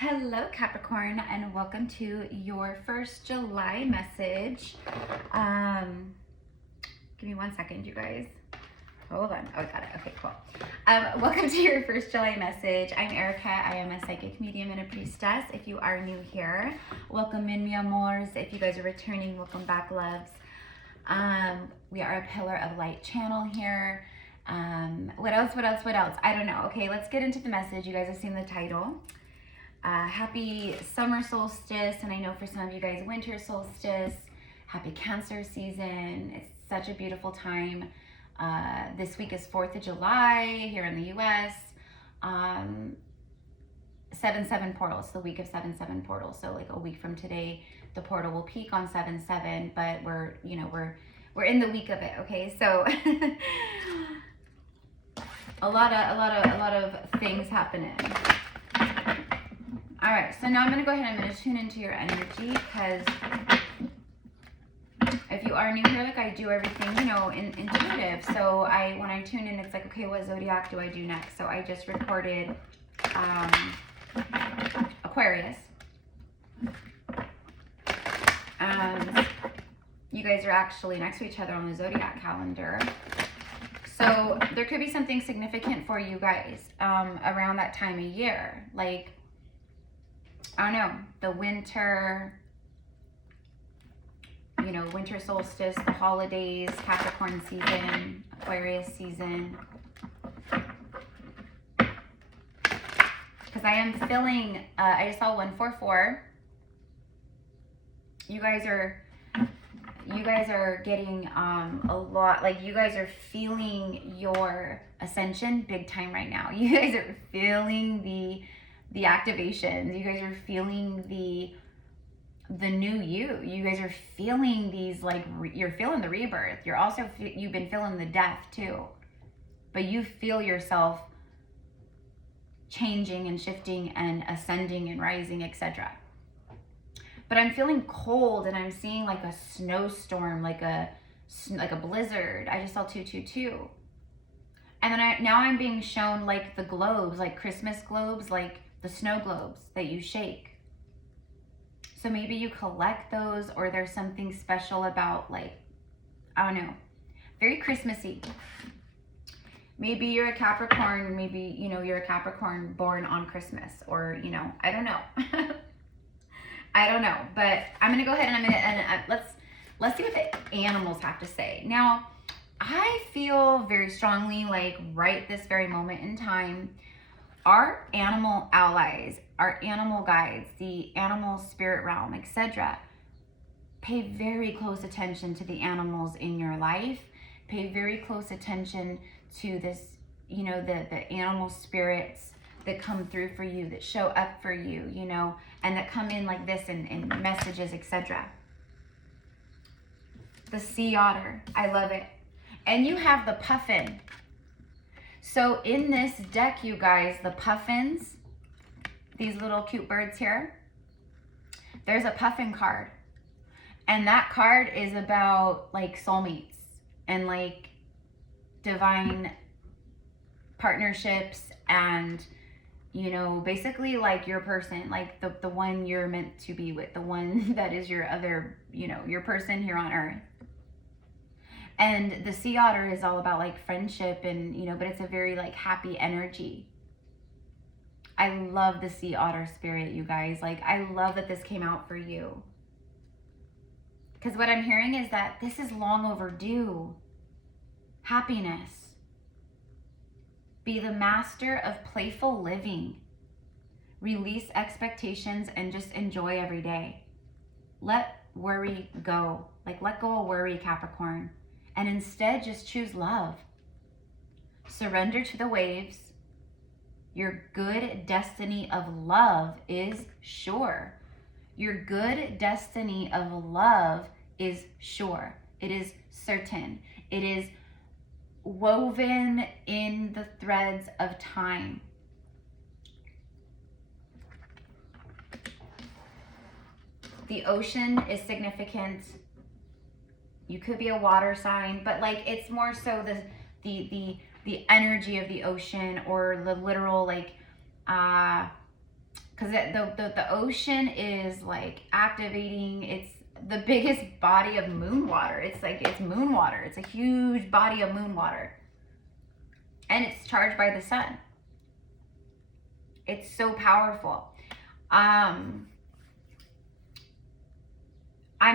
Hello Capricorn, and welcome to your first July message. Give me 1 second, you guys. Hold on. Oh, got it. Okay, cool. Welcome to your first July message. I'm Erica. I am a psychic medium and a priestess. If you are new here, welcome in, mi amors. If you guys are returning, welcome back, loves. We are a pillar of light channel here. What else? I don't know. Okay, let's get into the message. You guys have seen the title. Happy summer solstice, and I know for some of you guys winter solstice. Happy Cancer season. It's such a beautiful time. This week is 4th of July here in the US. 7/7 portals, the week of 7/7 portals. So like a week from today, the portal will peak on 7/7, but we're in the week of it. Okay, so a lot of things happening. All right, so now I'm gonna go ahead and I'm gonna tune into your energy, because if you are new here, like I do everything, intuitive. So when I tune in, it's like, okay, what zodiac do I do next? So I just recorded Aquarius. You guys are actually next to each other on the zodiac calendar. So there could be something significant for you guys around that time of year. Like, I don't know, the winter, winter solstice, the holidays, Capricorn season, Aquarius season. Because I am feeling, I just saw 144. You guys are getting a lot, like you guys are feeling your ascension big time right now. You guys are feeling the activations. You guys are feeling the new you. You guys are feeling these, like, you're feeling the rebirth. You've been feeling the death too, but you feel yourself changing and shifting and ascending and rising, etc. But I'm feeling cold, and I'm seeing like a snowstorm, like a blizzard. I just saw 222. And then now I'm being shown like the globes, like Christmas globes, like the snow globes that you shake. So maybe you collect those, or there's something special about, like, I don't know, very Christmassy. Maybe you're a Capricorn, maybe, you're a Capricorn born on Christmas, or, I don't know. I don't know, but I'm gonna go ahead and let's see what the animals have to say. Now, I feel very strongly, like right this very moment in time, our animal allies, our animal guides, the animal spirit realm, etc., pay very close attention to the animals in your life. Pay very close attention to this, the animal spirits that come through for you, that show up for you, and that come in like this in messages, etc. The sea otter, I love it. And you have the puffin. So in this deck, you guys, the puffins, these little cute birds here, there's a puffin card. And that card is about like soulmates and like divine partnerships, and basically like your person, like the one you're meant to be with, the one that is your other, your person here on earth. And the sea otter is all about like friendship, and but it's a very like happy energy. I love the sea otter spirit, you guys. Like, I love that this came out for you, because what I'm hearing is that this is long overdue. Happiness. Be the master of playful living. Release expectations and just enjoy every day. Let worry go. Like, let go of worry, Capricorn. And instead, just choose love. Surrender to the waves. Your good destiny of love is sure. Your good destiny of love is sure. It is certain. It is woven in the threads of time. The ocean is significant. You could be a water sign, but like it's more so the energy of the ocean, or the literal like because the ocean is like activating. It's the biggest body of moon water. It's like, it's moon water. It's a huge body of moon water. And it's charged by the sun. It's so powerful. I'm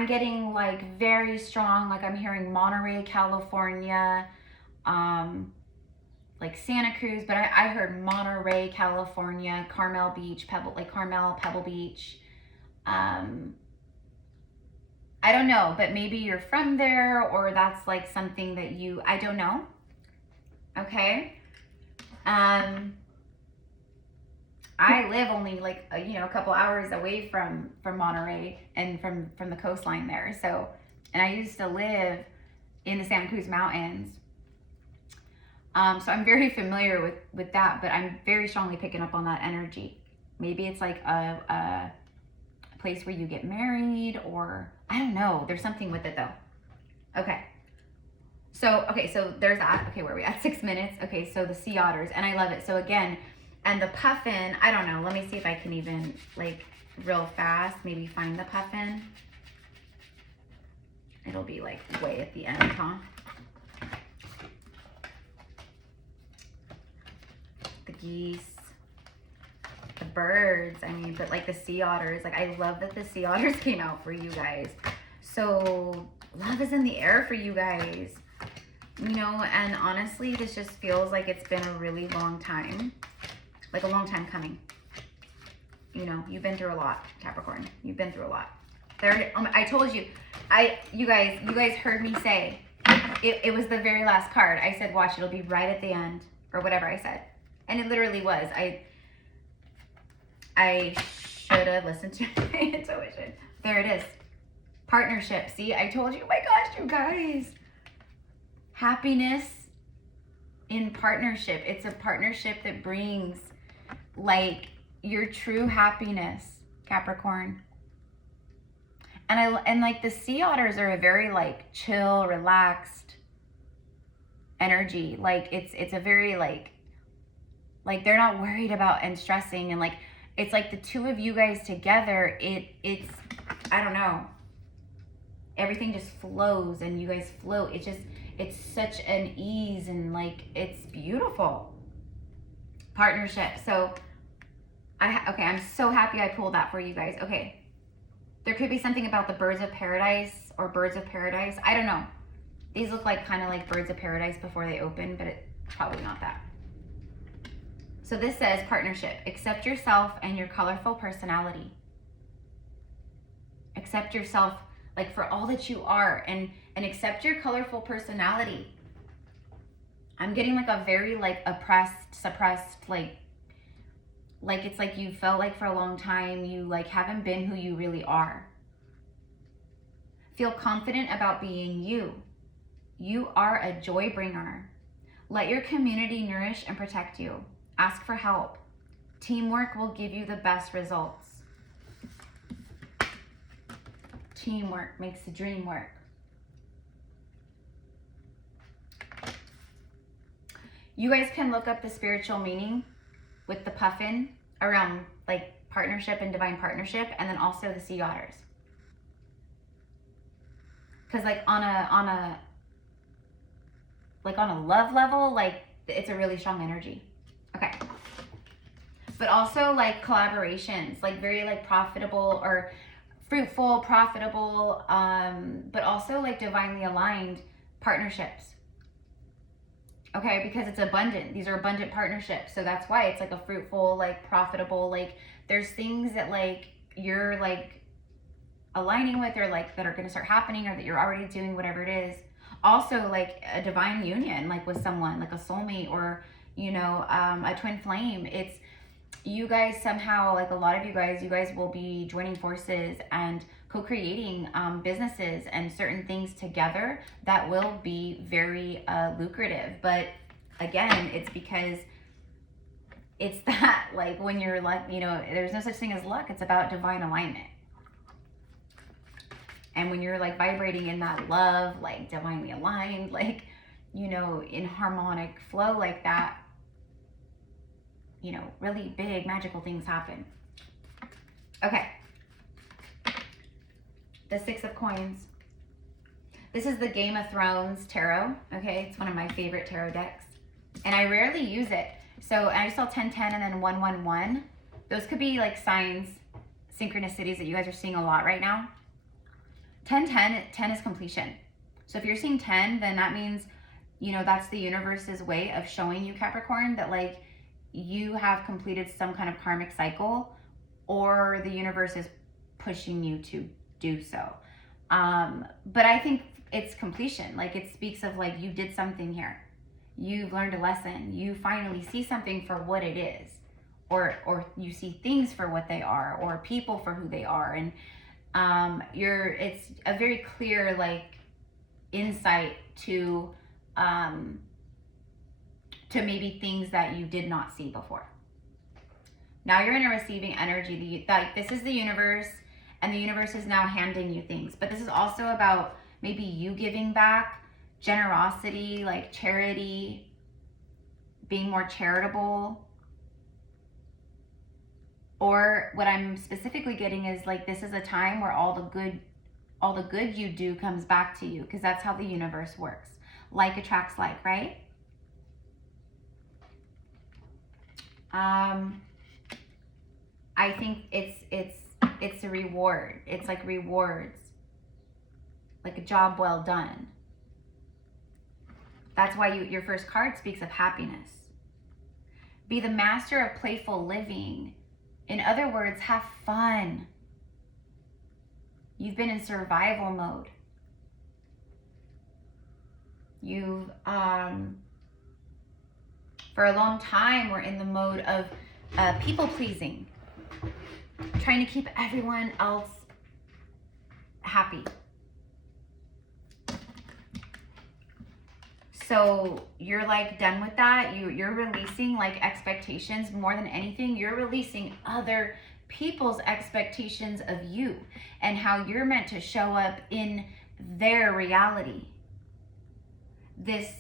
getting like very strong, like I'm hearing Monterey, California, like Santa Cruz, but I heard Monterey, California, Carmel Beach, Pebble Beach. I don't know, but maybe you're from there, or that's like something that you, I don't know. Okay. I live only like, a couple hours away from Monterey and from the coastline there. So, and I used to live in the Santa Cruz Mountains. So I'm very familiar with that, but I'm very strongly picking up on that energy. Maybe it's like a place where you get married, or I don't know. There's something with it though. Okay. So there's that. Okay, where are we at? 6 minutes. Okay, so the sea otters, and I love it. So again, and the puffin, I don't know. Let me see if I can even, like, real fast, maybe find the puffin. It'll be like way at the end, huh? The geese, the birds, I mean, but like the sea otters, like I love that the sea otters came out for you guys. So love is in the air for you guys, and honestly, this just feels like it's been a really long time, like a long time coming. You've been through a lot, Capricorn. You've been through a lot. There, I told you, you guys heard me say, it was the very last card. I said, watch, it'll be right at the end, or whatever I said. And it literally was. I should have listened to my intuition. There it is. Partnership. See, I told you. Oh my gosh, you guys. Happiness in partnership. It's a partnership that brings like your true happiness, Capricorn. And like the sea otters are a very like chill, relaxed energy. Like it's a very like they're not worried about and stressing, and like it's like the two of you guys together, it's I don't know, everything just flows and you guys float. It's such an ease, and like it's beautiful partnership. So I'm so happy I pulled that for you guys. Okay, there could be something about the birds of paradise or birds of paradise. I don't know. These look like kind of like birds of paradise before they open, but it's probably not that. So this says partnership. Accept yourself and your colorful personality. Accept yourself like for all that you are, and accept your colorful personality. I'm getting like a very like oppressed, suppressed, like it's like you felt like for a long time you like haven't been who you really are. Feel confident about being you. You are a joy bringer. Let your community nourish and protect you. Ask for help. Teamwork will give you the best results. Teamwork makes the dream work. You guys can look up the spiritual meaning with the puffin around like partnership and divine partnership, and then also the sea otters. Because like on a love level, like it's a really strong energy. Okay. But also like collaborations, like very like profitable or fruitful, profitable, but also like divinely aligned partnerships. Okay, because it's abundant. These are abundant partnerships. So that's why it's like a fruitful, like profitable, like there's things that like you're like aligning with, or like that are going to start happening, or that you're already doing, whatever it is. Also like a divine union, like with someone, like a soulmate, or a twin flame. It's you guys somehow, like a lot of you guys will be joining forces and co-creating businesses and certain things together that will be very lucrative. But again, it's because it's that like when you're like, there's no such thing as luck. It's about divine alignment. And when you're like vibrating in that love, like divinely aligned, like, in harmonic flow like that, really big magical things happen. Okay. The Six of Coins. This is the Game of Thrones tarot, okay? It's one of my favorite tarot decks. And I rarely use it. So I just saw 1010 and then 111. Those could be like signs, synchronicities that you guys are seeing a lot right now. 10 is completion. So if you're seeing 10, then that means, you know, that's the universe's way of showing you, Capricorn, that like you have completed some kind of karmic cycle, or the universe is pushing you to do so. But I think it's completion. Like it speaks of like you did something here. You've learned a lesson. You finally see something for what it is, or you see things for what they are, or people for who they are. And it's a very clear like insight to maybe things that you did not see before. Now you're in a receiving energy. Like this is the universe, and the universe is now handing you things. But this is also about maybe you giving back, generosity, like charity, being more charitable. Or what I'm specifically getting is like this is a time where all the good you do comes back to you, because that's how the universe works. Like attracts like, right? I think it's a reward. It's like rewards, like a job well done. That's why your first card speaks of happiness. Be the master of playful living. In other words, have fun. You've been in survival mode. You've, for a long time, we're in the mode of people pleasing. Trying to keep everyone else happy. So you're like done with that. You're releasing like expectations more than anything. You're releasing other people's expectations of you and how you're meant to show up in their reality. This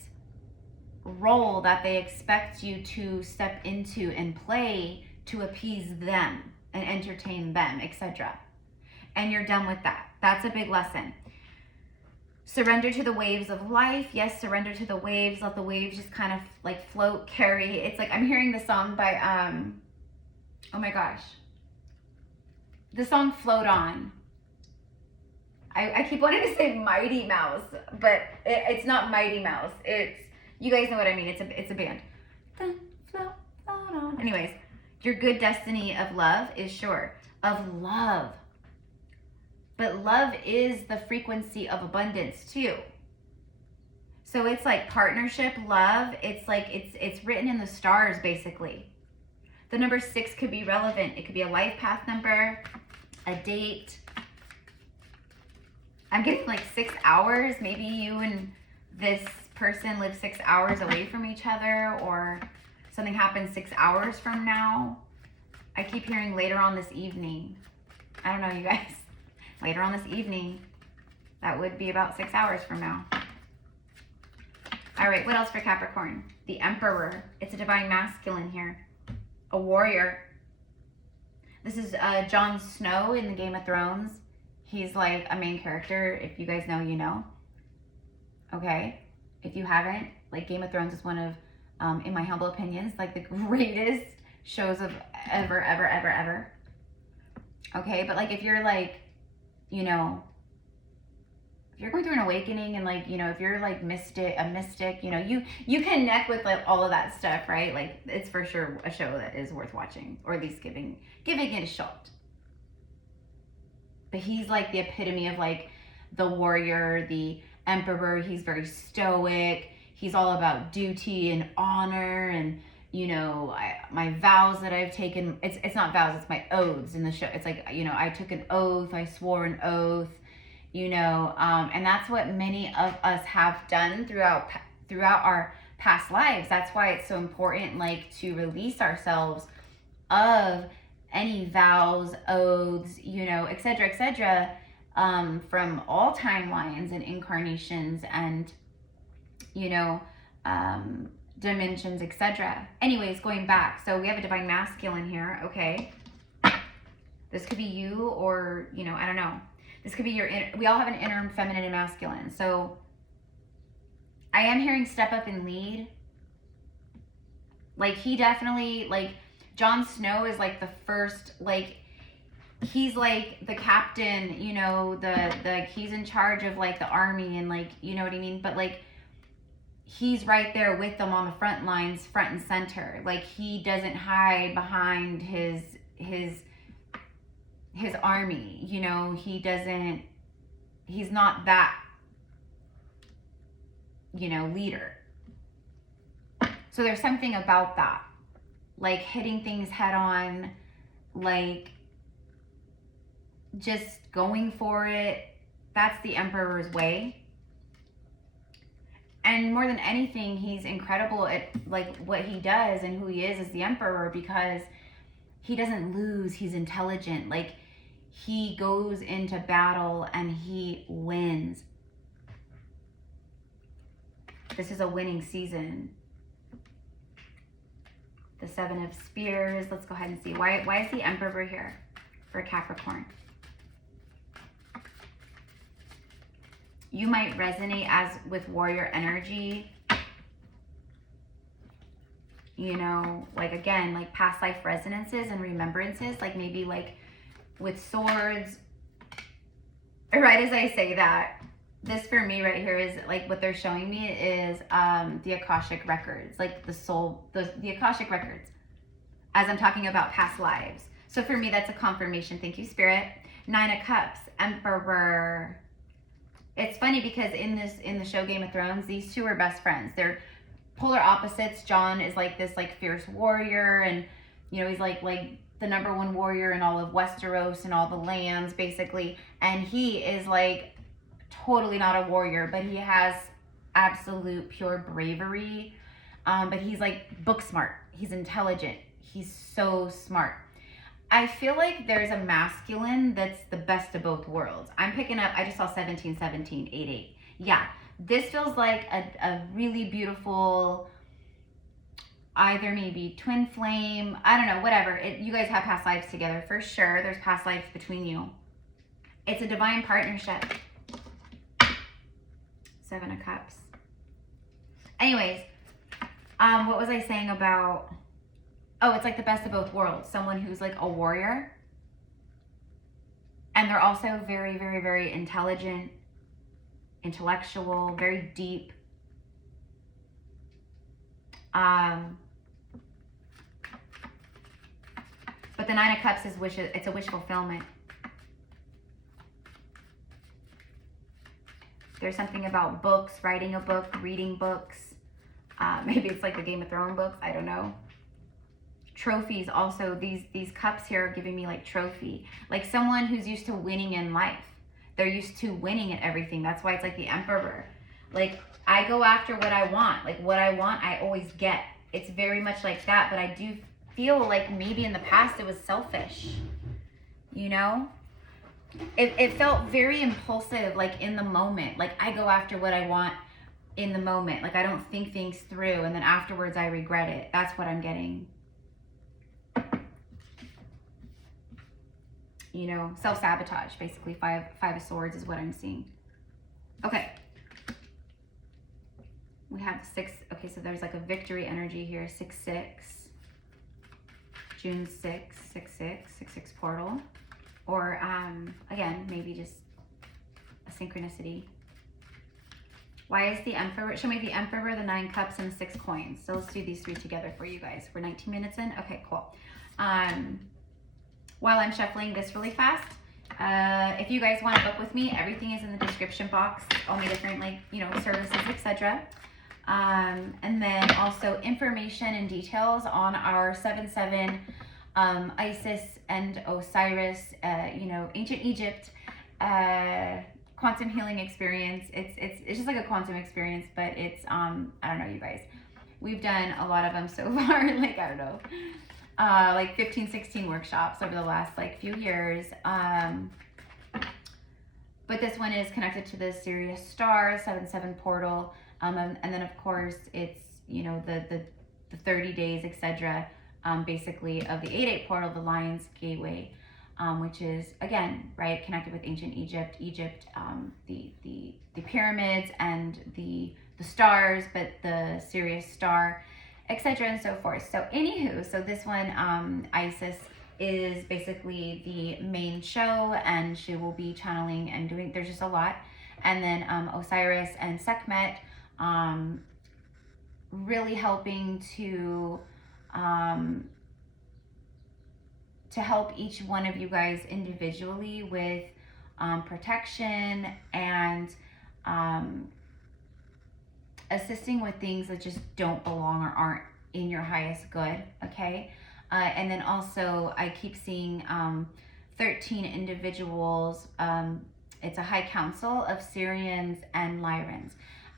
role that they expect you to step into and play to appease them and entertain them, etc. And you're done with that. That's a big lesson. Surrender to the waves of life. Yes, surrender to the waves. Let the waves just kind of like float, carry. It's like I'm hearing the song by, oh my gosh. The song Float On. I keep wanting to say Mighty Mouse, but it's not Mighty Mouse. It's, you guys know what I mean. It's a band. Float on. Anyways, your good destiny of love is sure. Of love. But love is the frequency of abundance too. So it's like partnership, love. It's like, it's written in the stars basically. The number 6 could be relevant. It could be a life path number, a date. I'm getting like 6 hours. Maybe you and this person live 6 hours away from each other, or something happens 6 hours from now. I keep hearing later on this evening. I don't know, you guys. Later on this evening, that would be about 6 hours from now. All right, what else for Capricorn? The Emperor. It's a divine masculine here. A warrior. This is Jon Snow in the Game of Thrones. He's like a main character. If you guys know, you know. Okay? If you haven't, like Game of Thrones is one of, in my humble opinions, like the greatest shows of ever. Okay? But like if you're like, you know, if you're going through an awakening and like, you know, if you're like a mystic, you know, you connect with like all of that stuff, right? Like it's for sure a show that is worth watching, or at least giving it a shot. But he's like the epitome of like the warrior, the emperor. He's very stoic. He's all about duty and honor, and you know, my vows that I've taken, it's not vows, it's my oaths in the show. It's like, you know, I took an oath, I swore an oath, you know, and that's what many of us have done throughout our past lives. That's why it's so important, like, to release ourselves of any vows, oaths, you know, etc., from all timelines and incarnations and, you know, dimensions, etc. Anyways, going back, so we have a divine masculine here. Okay, This could be you, or, you know, I don't know. This could be your, we all have an inner feminine and masculine. So I am hearing step up and lead. Like, he definitely, like, Jon Snow is like the first, like, he's like the captain, you know, he's in charge of like the army, and like, you know what I mean? But like, he's right there with them on the front lines, front and center. Like, he doesn't hide behind his army, you know. He's not that, you know, leader. So there's something about that, like hitting things head on, like just going for it. That's the Emperor's way. And more than anything, he's incredible at like what he does, and who he is as the Emperor, because he doesn't lose. He's intelligent. Like, he goes into battle and he wins. This is a winning season. The Seven of Spears. Let's go ahead and see. Why is the Emperor here for Capricorn? You might resonate with warrior energy. You know, like, again, like past life resonances and remembrances, like maybe like with swords. Right as I say that, this for me right here is like what they're showing me is the Akashic records, like the Akashic records, as I'm talking about past lives. So for me, that's a confirmation. Thank you, Spirit. Nine of Cups, Emperor. It's funny because in the show Game of Thrones, these two are best friends. They're polar opposites. Jon is like this like fierce warrior, and you know, he's like the #1 warrior in all of Westeros and all the lands basically. And he is like totally not a warrior, but he has absolute pure bravery. But he's like book smart. He's intelligent. He's so smart. I feel like there's a masculine that's the best of both worlds. I'm picking up, I just saw 17, 17, 8, 8. Yeah, this feels like a really beautiful, either maybe twin flame, I don't know, whatever. You guys have past lives together for sure. There's past lives between you. It's a divine partnership. Seven of Cups. Anyways, what was I saying about... Oh, it's like the best of both worlds. Someone who's like a warrior. And they're also very, very, very intelligent, intellectual, very deep. But the Nine of Cups is wishes. It's a wish fulfillment. There's something about books, writing a book, reading books. Maybe it's like the Game of Thrones books. I don't know. Trophies also, these cups here are giving me like trophy, like someone who's used to winning in life. They're used to winning at everything. That's why it's like the Emperor. Like, I go after what I want. Like, what I want, I always get. It's very much like that, but I do feel like maybe in the past it was selfish, you know? It felt very impulsive, like in the moment. Like, I go after what I want in the moment. Like, I don't think things through, and then afterwards I regret it. That's what I'm getting. You know, self-sabotage, basically. Five of Swords is what I'm seeing. Okay. We have the 6. Okay, so there's like a victory energy here. 6-6. June 6, 6-6, 6-6 portal. Or, again, maybe just a synchronicity. Why is the Emperor? Show me the Emperor, the 9 cups, and the 6 coins. So let's do these 3 together for you guys. We're 19 minutes in. Okay, cool. While I'm shuffling this really fast, if you guys want to book with me, everything is in the description box. All my different, like, you know, services, etc. And then also information and details on our 7/7 Isis and Osiris, you know, ancient Egypt quantum healing experience. It's just like a quantum experience, but it's I don't know, you guys. We've done a lot of them so far. Like, I don't know. Like 15, 16 workshops over the last like few years. But this one is connected to the Sirius star, 7/7 portal. And then of course it's, you know, the 30 days, etc. Basically of the 8/8 portal, the Lion's Gateway. which is, again, right, connected with ancient Egypt, the pyramids and the stars, but the Sirius star, etc. and so forth. So anywho, so this one, Isis is basically the main show, and she will be channeling and doing, there's just a lot. And then Osiris and Sekhmet, really helping to help each one of you guys individually with protection and assisting with things that just don't belong or aren't in your highest good, okay? And then also, I keep seeing 13 individuals. It's a high council of Syrians and Lyrans.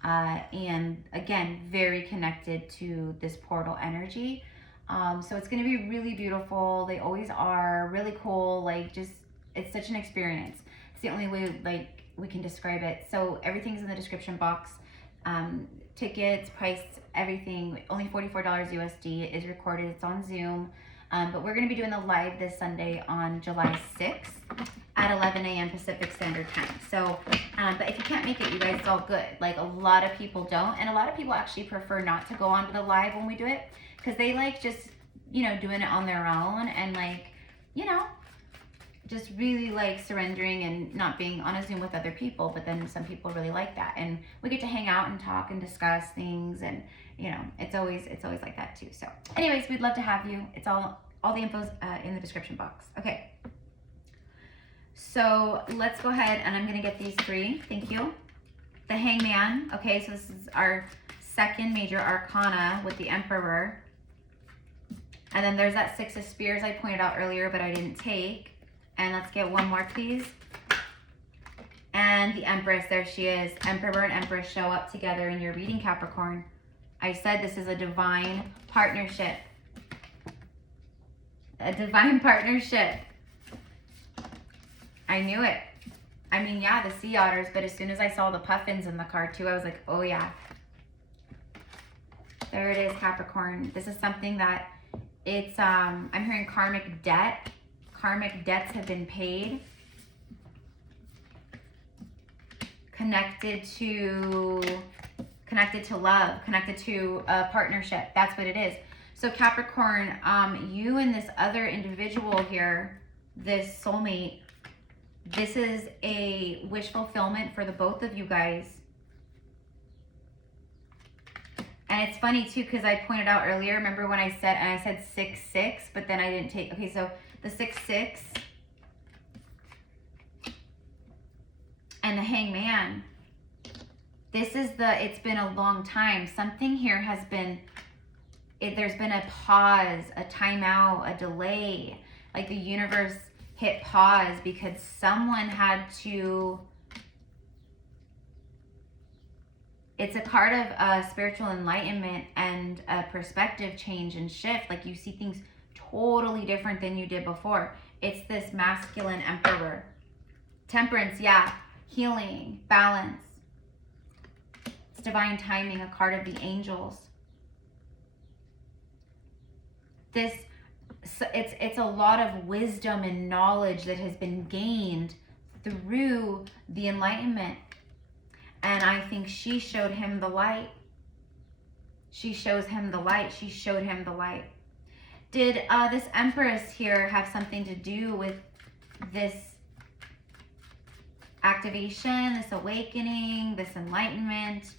And again, very connected to this portal energy. So it's going to be really beautiful. They always are really cool. Like, just, it's such an experience. It's the only way, like, we can describe it. So everything's in the description box. Tickets, price, everything, only $44 USD, is recorded. It's on Zoom. But we're going to be doing the live this Sunday on July 6th at 11 a.m. Pacific Standard Time. So, but if you can't make it, you guys, it's all good. Like, a lot of people don't. And a lot of people actually prefer not to go onto the live when we do it, because they like just, you know, doing it on their own and, like, you know, just really like surrendering and not being on a Zoom with other people. But then some people really like that, and we get to hang out and talk and discuss things, and, you know, it's always like that too. So anyways, we'd love to have you. It's all the info's in the description box. Okay, so let's go ahead, and I'm gonna get these three. Thank you. The Hangman. Okay, so this is our second major arcana with the Emperor. And then there's that Six of Spears I pointed out earlier, but I didn't take. And let's get one more, please. And the Empress, there she is. Emperor and Empress show up together in your reading, Capricorn. I said this is a divine partnership. A divine partnership. I knew it. I mean, yeah, the sea otters, but as soon as I saw the puffins in the card too, I was like, oh yeah. There it is, Capricorn. This is something that it's, I'm hearing karmic debt. Karmic debts have been paid. Connected to love, connected to a partnership. That's what it is. So Capricorn, you and this other individual here, this soulmate, this is a wish fulfillment for the both of you guys. And it's funny too, because I pointed out earlier, remember when I said 6-6, but then I didn't take, okay, so the 6-6 and the Hangman. This is it's been a long time. Something here has been, there's been a pause, a timeout, a delay. Like the universe hit pause because someone had to, it's a card of spiritual enlightenment and a perspective change and shift. Like you see things totally different than you did before. It's this masculine Emperor. Temperance, yeah. Healing, balance. It's divine timing, a card of the angels. It's a lot of wisdom and knowledge that has been gained through the enlightenment. And I think she showed him the light. She shows him the light. She showed him the light. Did this Empress here have something to do with this activation, this awakening, this enlightenment,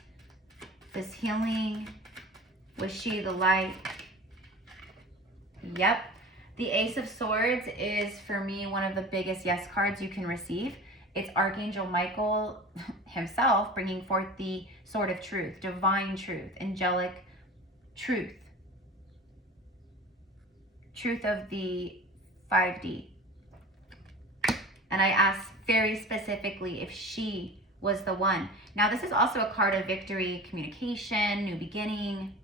this healing? Was she the light? Yep. The Ace of Swords is, for me, one of the biggest yes cards you can receive. It's Archangel Michael himself bringing forth the sword of truth, divine truth, angelic truth. Truth of the 5D. And I asked very specifically if she was the one. Now, this is also a card of victory, communication, new beginning.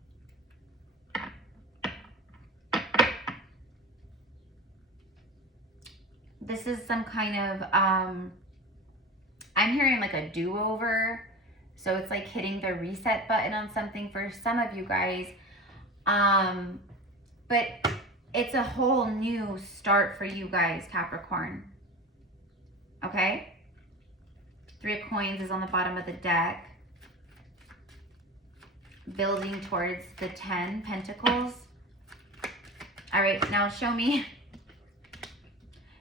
This is some kind of, I'm hearing like a do-over. So it's like hitting the reset button on something for some of you guys. But it's a whole new start for you guys, Capricorn. Okay? 3 of Coins is on the bottom of the deck. Building towards the 10 Pentacles. All right, now show me.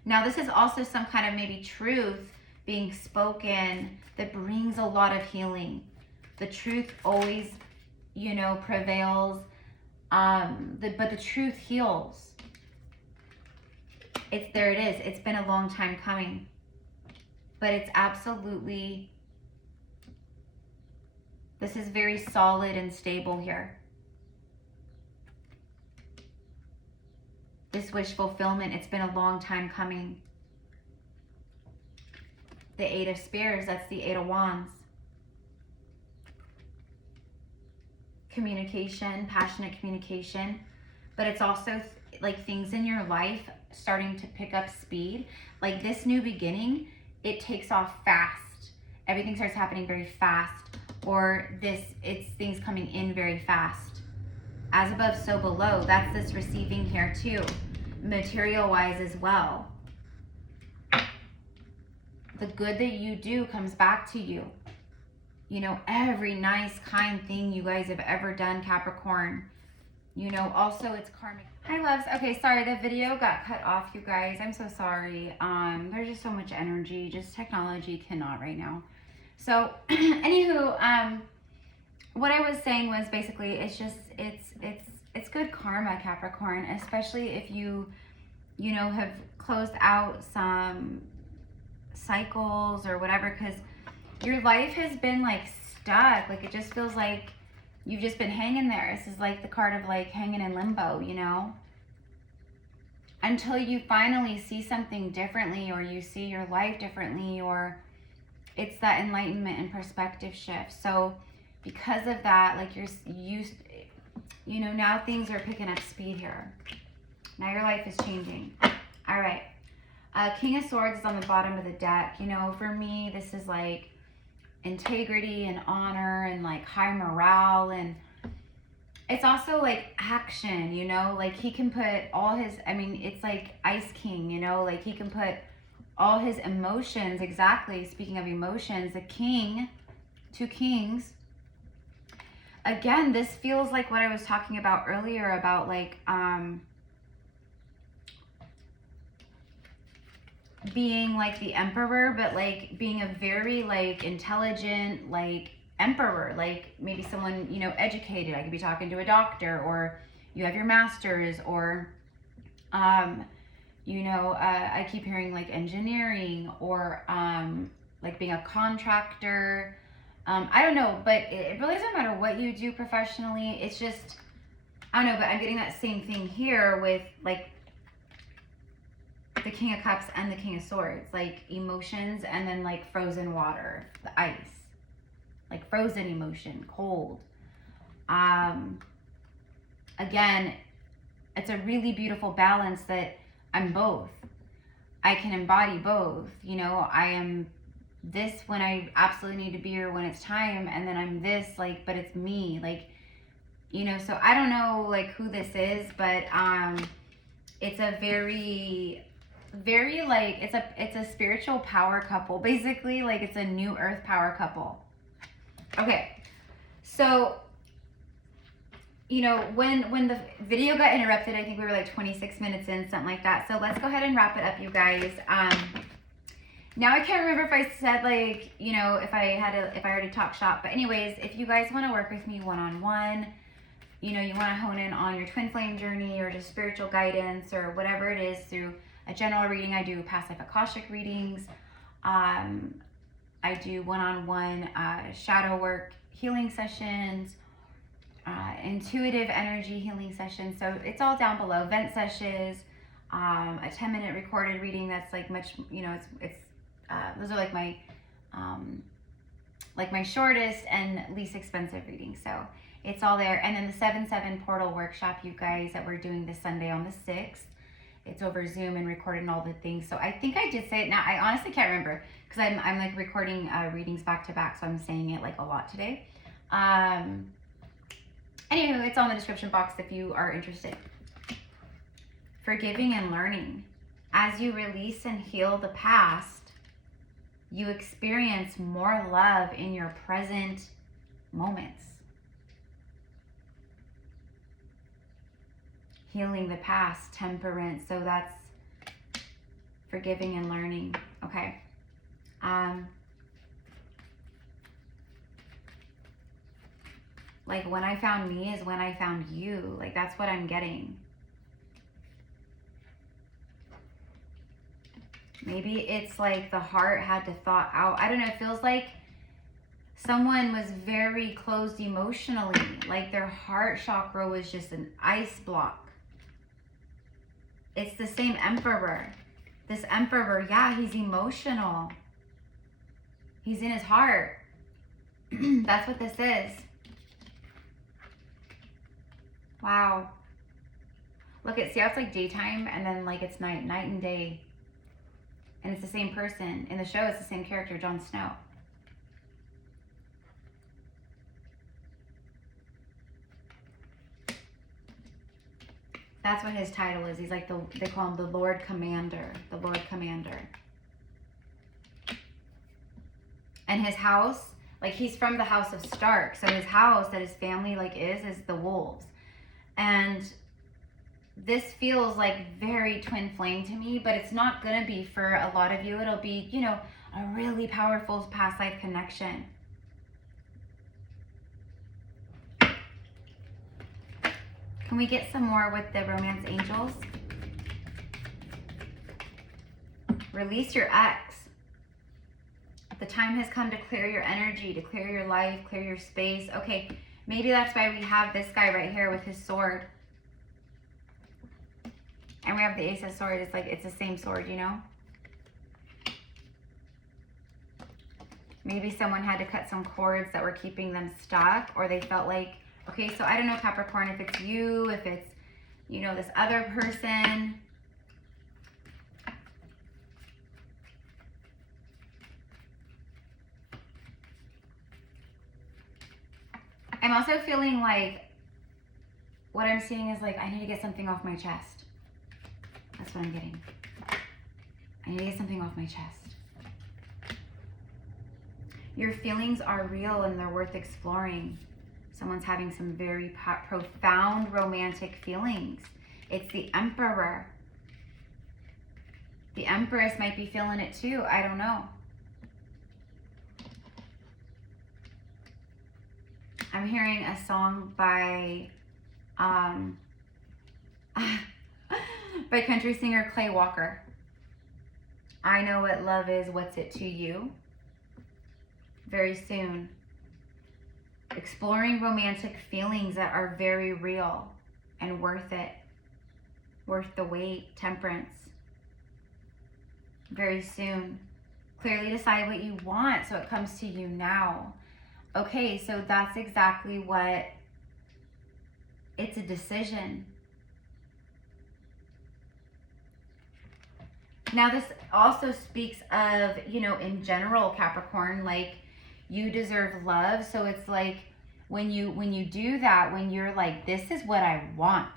Now this is also some kind of maybe truth being spoken that brings a lot of healing. The truth always, you know, prevails. But the truth heals. There it is. It's been a long time coming. But it's absolutely, this is very solid and stable here. This wish fulfillment, it's been a long time coming. The 8 of Spears, that's the 8 of Wands. Communication, passionate communication. But it's also like things in your life starting to pick up speed. Like this new beginning, it takes off fast. Everything starts happening very fast. Or it's things coming in very fast. As above, so below. That's this receiving here too. Material-wise as well. The good that you do comes back to you. You know, every nice, kind thing you guys have ever done, Capricorn. You know, also it's karmic. Hi, loves. Okay, sorry, the video got cut off, you guys. I'm so sorry. There's just so much energy. Just technology cannot right now. So, anywho, what I was saying was basically it's just it's good karma, Capricorn, especially if you know have closed out some cycles or whatever, because your life has been like stuck. Like it just feels like you've just been hanging there. This is like the card of like hanging in limbo, you know, until you finally see something differently, or you see your life differently, or it's that enlightenment and perspective shift. So because of that, like you know, now things are picking up speed here. Now your life is changing. All right. King of Swords is on the bottom of the deck. You know, for me, this is like integrity and honor and like high morale, and it's also like action, you know, like he can put all his, I mean, it's like Ice King, you know, like he can put all his emotions, exactly, speaking of emotions, the king, 2 kings. Again, this feels like what I was talking about earlier about like being like the emperor, but like being a very like intelligent like emperor, like maybe someone, you know, educated. I could be talking to a doctor, or you have your master's, or you know, I keep hearing like engineering, or like being a contractor. I don't know, but it really doesn't matter what you do professionally. It's just, I don't know, but I'm getting that same thing here with like the King of Cups and the King of Swords, like emotions, and then like frozen water, the ice, like frozen emotion, cold. Again, it's a really beautiful balance that I'm both. I can embody both. You know, I am this when I absolutely need to be, or when it's time, and then I'm this, like, but it's me, like, you know. So I don't know like who this is, but it's a very like it's a spiritual power couple, basically. Like it's a new earth power couple. Okay, so you know, when the video got interrupted, I think we were like 26 minutes in, something like that. So let's go ahead and wrap it up, you guys. Now I can't remember if I said like, you know, if I already talked shop, but anyways, if you guys want to work with me one-on-one, you know, you want to hone in on your twin flame journey, or just spiritual guidance, or whatever it is, through a general reading. I do past life Akashic readings. I do one-on-one shadow work healing sessions, intuitive energy healing sessions. So it's all down below. Vent sessions, a 10-minute recorded reading that's like much, you know, it's those are like my shortest and least expensive readings. So it's all there. And then the 7/7 portal workshop, you guys, that we're doing this Sunday on the 6th. It's over Zoom and recorded and all the things. So I think I did say it. Now I honestly can't remember, because I'm like recording readings back to back, so I'm saying it like a lot today. Anywho, it's on the description box if you are interested. forgiving and learning. As you release and heal the past, you experience more love in your present moments. Healing the past, temperance. So that's forgiving and learning. Okay. Like when I found me is when I found you. Like that's what I'm getting. Maybe it's like the heart had to thaw out. I don't know. It feels like someone was very closed emotionally. Like their heart chakra was just an ice block. It's the same emperor. This emperor, yeah, he's emotional. He's in his heart. That's what this is. Wow. Look, see how it's like daytime and then like it's night and day. And it's the same person. In the show, it's the same character, Jon Snow. That's what his title is. He's like they call him the Lord Commander. The Lord Commander. And his house, like he's from the house of Stark. So his house that his family like is the wolves. And this feels like very twin flame to me, but it's not gonna be for a lot of you. It'll be, you know, a really powerful past life connection. Can we get some more with the romance angels? Release your ex. The time has come to clear your energy, to clear your life, clear your space. Okay, maybe that's why we have this guy right here with his sword. And we have the Ace of Swords. It's like, it's the same sword, you know? Maybe someone had to cut some cords that were keeping them stuck, or they felt like, okay, so I don't know, Capricorn, if it's you, if it's, you know, this other person. I'm also feeling like, what I'm seeing is like, I need to get something off my chest. That's what I'm getting. I need to get something off my chest. Your feelings are real and they're worth exploring. Someone's having some very profound romantic feelings. It's the Emperor. The Empress might be feeling it too. I don't know. I'm hearing a song by country singer Clay Walker. I know what love is, what's it to you? Very soon. Exploring romantic feelings that are very real and worth it. Worth the wait. Temperance. Very soon. Clearly decide what you want so it comes to you now. Okay, so that's exactly what, it's a decision. Now this also speaks of, you know, in general, Capricorn, like you deserve love. So it's like when you do that, when you're like, this is what I want.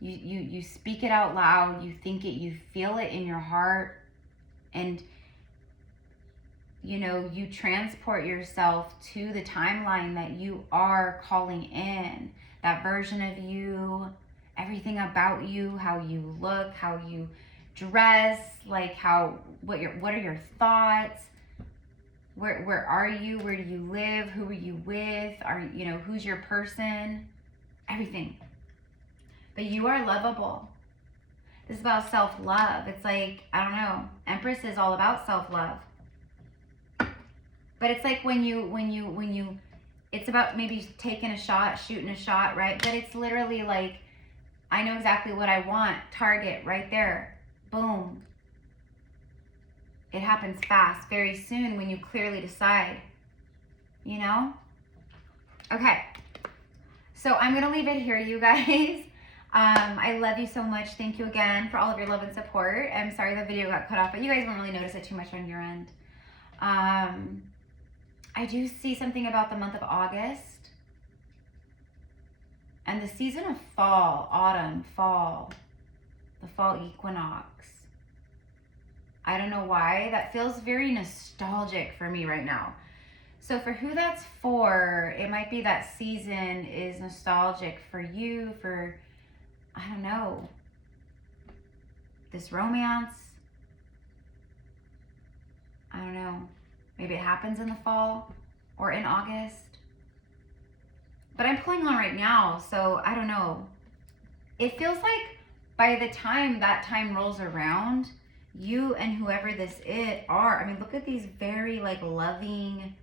You speak it out loud, you think it, you feel it in your heart, and you know, you transport yourself to the timeline that you are calling in, that version of you, everything about you, how you look, how you dress, like what are your thoughts, where are you, where do you live, who are you with, you know, who's your person, everything. But you are lovable. This is about self-love. It's like, I don't know, Empress is all about self-love. But it's like when you, it's about maybe taking a shot, shooting a shot, right? But it's literally like, I know exactly what I want. Target right there. Boom. It happens fast, very soon when you clearly decide, you know? Okay. So I'm going to leave it here, you guys. I love you so much. Thank you again for all of your love and support. I'm sorry the video got cut off, but you guys won't really notice it too much on your end. I do see something about the month of August. And the season of fall, autumn, fall, the fall equinox. I don't know why. That feels very nostalgic for me right now. So for who that's for, it might be that season is nostalgic for you, for, I don't know, this romance. I don't know. Maybe it happens in the fall or in August. But I'm pulling on right now, so I don't know. It feels like by the time that time rolls around, you and whoever this are, I mean, look at these very like loving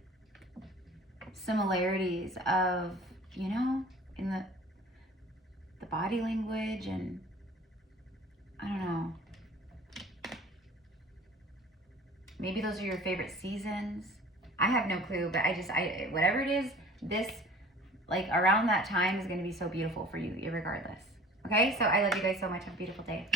similarities of, you know, in the body language, and I don't know. Maybe those are your favorite seasons. I have no clue, but whatever it is, this, like around that time is going to be so beautiful for you, regardless. Okay, so I love you guys so much. Have a beautiful day.